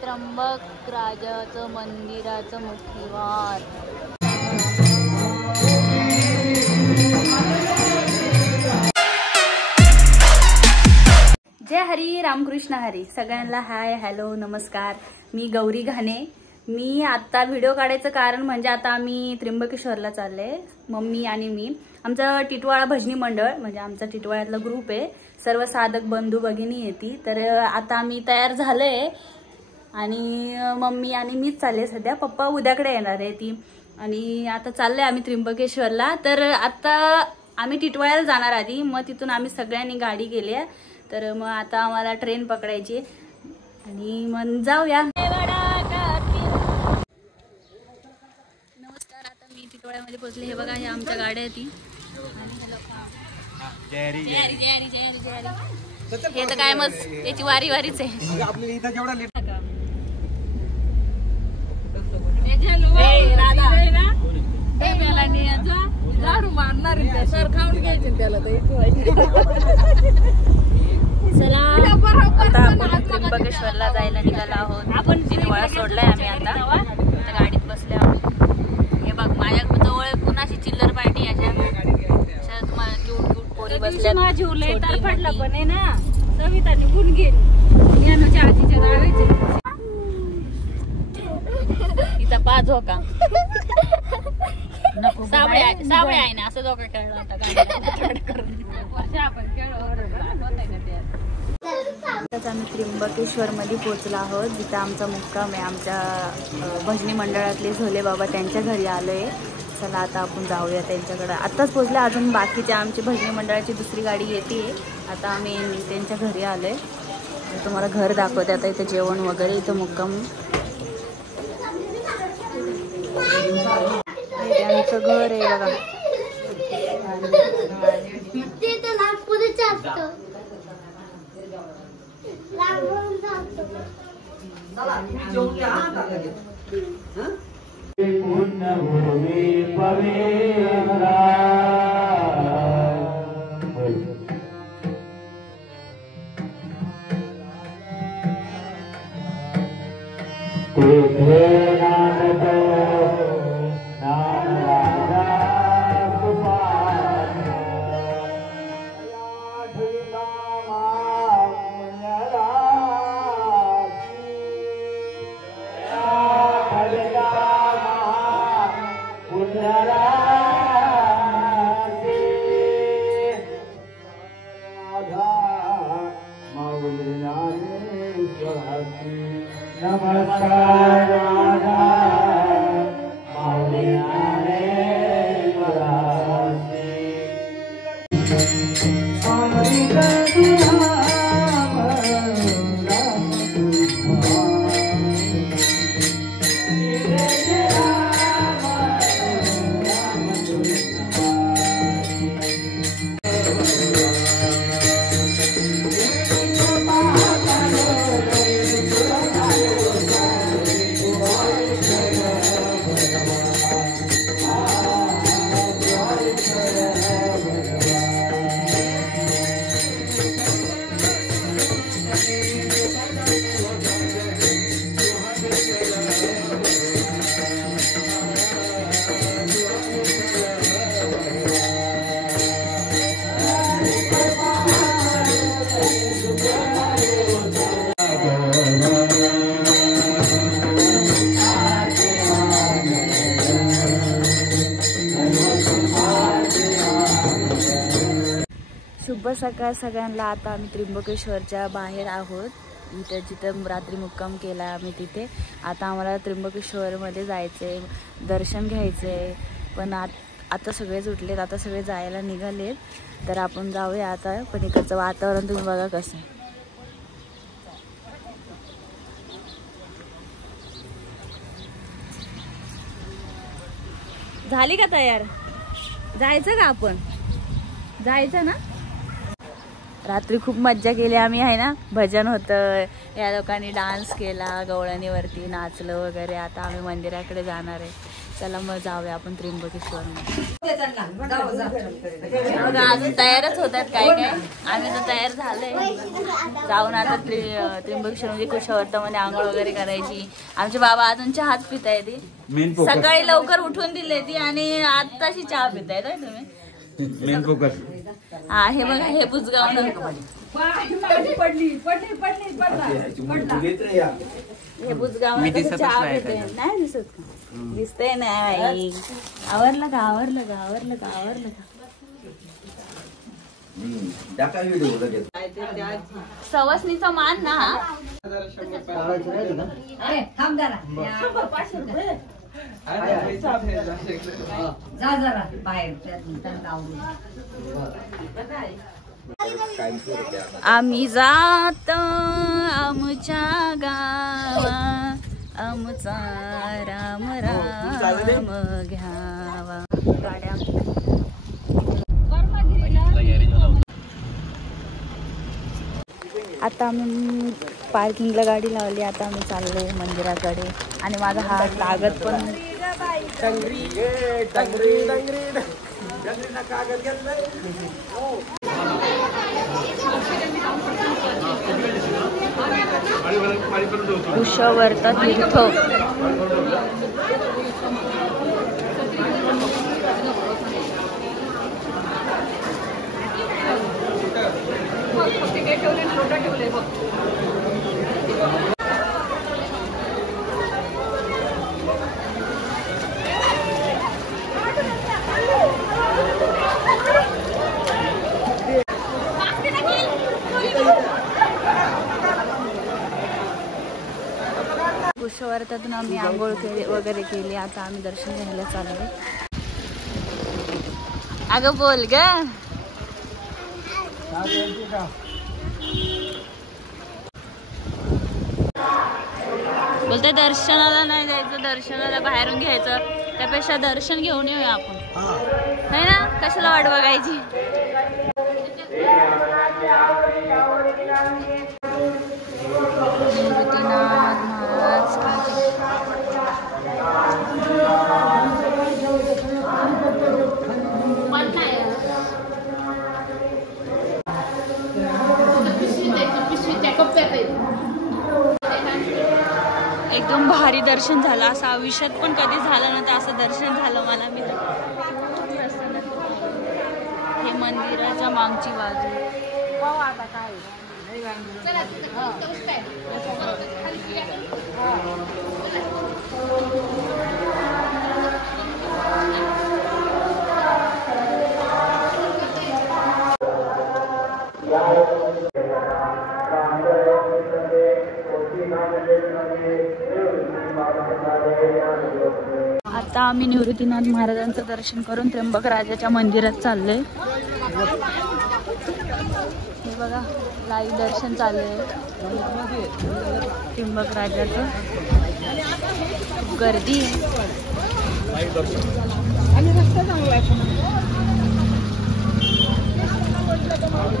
त्र्यंबक राजाचं मंदिराचं मुखद्वार। जय हरी रामकृष्ण हरी। सगळ्यांना हाय हॅलो नमस्कार। मी गौरी घाणे। मी आता व्हिडिओ काढायचं कारण म्हणजे आता आम्ही त्र्यंबकेश्वरला चालले, मम्मी आणि मी। आमचं टिटवाळा भजनी मंडळ म्हणजे आमचा टिटवाळ्यातला ग्रुप आहे, सर्व साधक बंधू भगिनी येती। तर आता आम्ही तयार झालोय आणि मम्मी आणि मीच चालले सध्या, पप्पा उद्याकडे येणार आहे ती। आणि आता चालले आम्ही त्र्यंबकेश्वरला। तर आता आम्ही टिटवाळ्याला जाणार आधी, मग तिथून आम्ही सगळ्यांनी गाडी केली आहे। तर मग आता आम्हाला ट्रेन पकडायची आणि मग जाऊया। नमस्कार, आता मी टिटवाळ्यामध्ये पोहोचले। हे बघा, हे आमच्या गाड्या आहे ती। हे तर काय मग त्याची वारी वारीच आहे। चला आता आपण त्र्यंबकेश्वरला जायला निघालो आहोत। आपण टिटवाळा सोडलाय आम्ही, आता गाडीत बसले आहोत। हे बघ, माझ्या जवळ कुणाची चिल्लर पार्टी याच्या तुम्हाला क्यूट पोरी बसल्या। माझी उलय तर पडला पण आहे ना, सविता निघून गेली यानच्या आजीच्या गावाचे। तिचा पाच हो का सावळे आहे ना, असं दोघं खेळलं होता गाडीला। आम्ही त्र्यंबकेश्वर मध्ये पोहोचलो आहोत, जिथे आमचा मुक्काम आहे। आमच्या भजनी मंडळातले झोले बाबा त्यांच्या घरी आलोय। चला आता आपण जाऊया त्यांच्याकडे। आत्ताच पोहोचले, अजून बाकीच्या आमची भजनी मंडळाची दुसरी गाडी येते। आता आम्ही त्यांच्या घरी आलोय, तुम्हाला घर दाखवते। आता इथे जेवण वगैरे, इथं मुक्काम आमचं घर आहे बघा। शुभ सकाळ सगळ्यांना। आता आम्ही त्र्यंबकेश्वरच्या बाहेर आहोत, इथं जिथं रात्री मुक्काम केला आम्ही तिथे। आता आम्हाला त्र्यंबकेश्वरमध्ये जायचंय, दर्शन घ्यायचंय। पण आता सगळेच उठलेत, आता सगळे जायला निघालेत, तर आपण जाऊया आता। पण इकडचं वातावरण तुम्ही बघा कसं। झाली का तयार? जायचं का आपण? जायचं ना? रात्री खूप मज्जा केली आम्ही आहे ना, भजन होतं, या लोकांनी डान्स केला, गवळणीवरती नाचलं वगैरे। आता आम्ही मंदिराकडे जाणार आहे। चला मग जाऊया आपण त्र्यंबकेश्वर. अजून तयारच होतात काय काय. आम्ही तर तयार झालोय. जाऊन आता त्र्यंबकेश्वर मध्ये कुशावर्तामध्ये आंघोळ वगैरे करायची. आमचे बाबा अजून चहाच पिताय ती. सकाळी लवकर उठून दिले ती आणि आताशी चहा पिताय ना तुम्ही. मेन फोकस हा हे बघा हे बुजगाव हे बुजगाव चहा पिते. नाही दिसत का? दिसतंय नाही. आवरलं का आवरलं का आवरलं का आवरलं का. सवासनीचा मान ना. आम्ही जात आमच्या गावा आमचा राम राम घ्यावा. गाड्या आता आम्ही पार्किंगला गाडी लावली. आता आम्ही चाललोय मंदिराकडे आणि माझा हात लागत पण कुशावर्त तीर्थ. कुशावर्तातून आम्ही आंघोळ वगैरे केली. आता आम्ही दर्शन घ्यायला चाललोय. अगं बोल ग. बोलते दर्शनाला नाही जायचं, दर्शनाला बाहेरून घ्यायचं. त्यापेक्षा दर्शन घेऊन येऊया आपण. नाही ना, कशाला वाट बघायची. निवृत्तीनाथ महाराज एकदम भारी दर्शन झालं. असं आयुष्यात पण कधी झालं नव्हतं असं दर्शन झालं मला. मी हे मंदिराच्या मागची बाजू. आता आम्ही निवृत्तीनाथ महाराजांचं दर्शन करून त्र्यंबक राजाच्या मंदिरात चाललोय. हे बघा लाईव्ह दर्शन चालू आहे त्र्यंबक राजाचं. गर्दी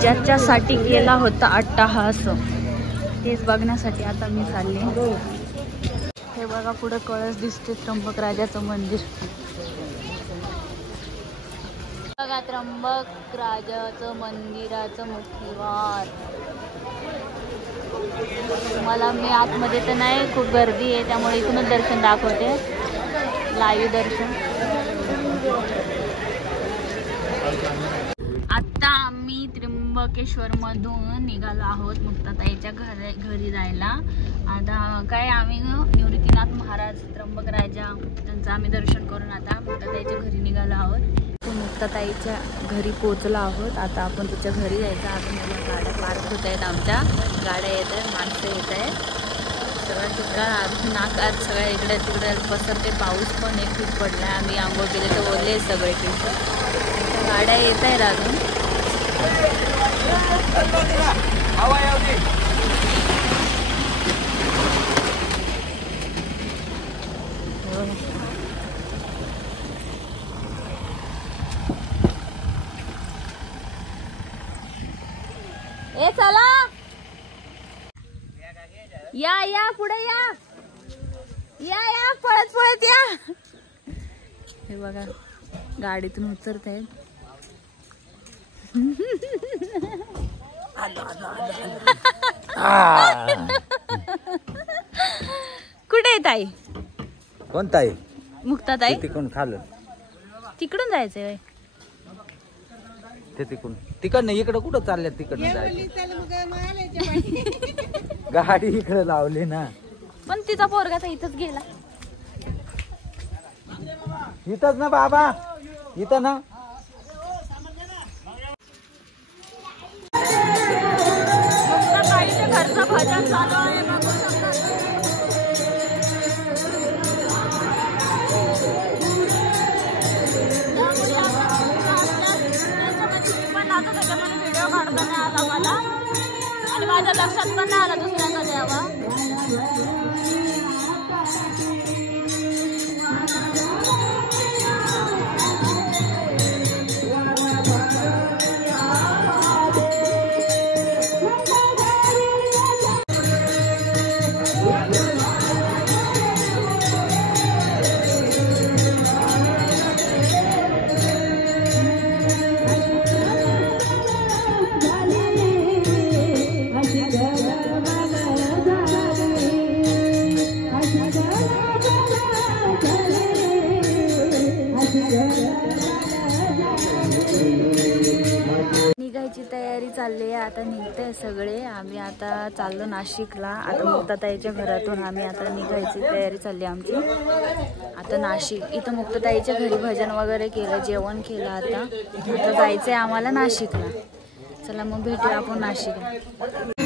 ज्याच्यासाठी केला होता अट्टाहास तेच बघण्यासाठी आता मी चालले. हे बघा पुढे कळस दिसते त्र्यंबक राजाचं मंदिर. बघा त्र्यंबक राजाचं मंदिराचं मुख्य द्वार. मला मी आतमध्ये तर नाही, खूप गर्दी आहे त्यामुळे इथूनच दर्शन दाखवते. लाईव्ह दर्शन. आता आम्ही त्र्यंबकेश्वर मधून निघालो आहोत मुक्ताताईच्या घरी जायला. आता काय आम्ही निवृत्तीनाथ महाराज त्र्यंबक राजा त्यांचं आम्ही दर्शन करून आता मुक्ताताईच्या घरी निघालो आहोत. मुक्ताताईच्या घरी पोहोचलो आहोत. आता आपण तिच्या घरी जायचं. अजून गाड्या पार्क होत आहेत, आमच्या गाड्या येत आहेत, माणसं येत आहेत. सगळं ठिकाण अजून नाकात सगळ्या इकडे तिकडे पसरते. पाऊस पण एक खूप पडला. आम्ही आंघोळ केले तर ओले सगळे केस. गाड्या येत आहेत अजून. ए चला या पुढे या पळत पळत या. हे बघा गाडीतून उतरत आहेत. कुठे येत आई? कोणता आहे? मुक्ताताई. तिकडून खाल्लं. तिकडून जायचंय. ते तिकडनं इकडं कुठं चालल्या? तिकडनं जायचं. गाडी इकडे लावली ना. पण तिचा पोरगा तर इथंच गेला. इथंच ना बाबा, इथं ना. मुक्ताताईच्या घरचं भजन चालू आहे. बघू शकता. त्याच्यामध्ये व्हिडिओ काढता नाही आला मला आणि माझ्या लक्षात पण नाही आला दुसऱ्यांदा द्यावा. निघायची तयारी चालली आहे. आता निघते सगळे. आम्ही आता चाललो नाशिकला. आता मुक्ताताईच्या घरातून आम्ही आता निघायची तयारी चालली आमची. आता नाशिक इथं मुक्ताताईच्या घरी भजन वगैरे केलं, जेवण केलं. आता जायचंय आम्हाला नाशिकला. चला मग भेटूया आपण नाशिकला.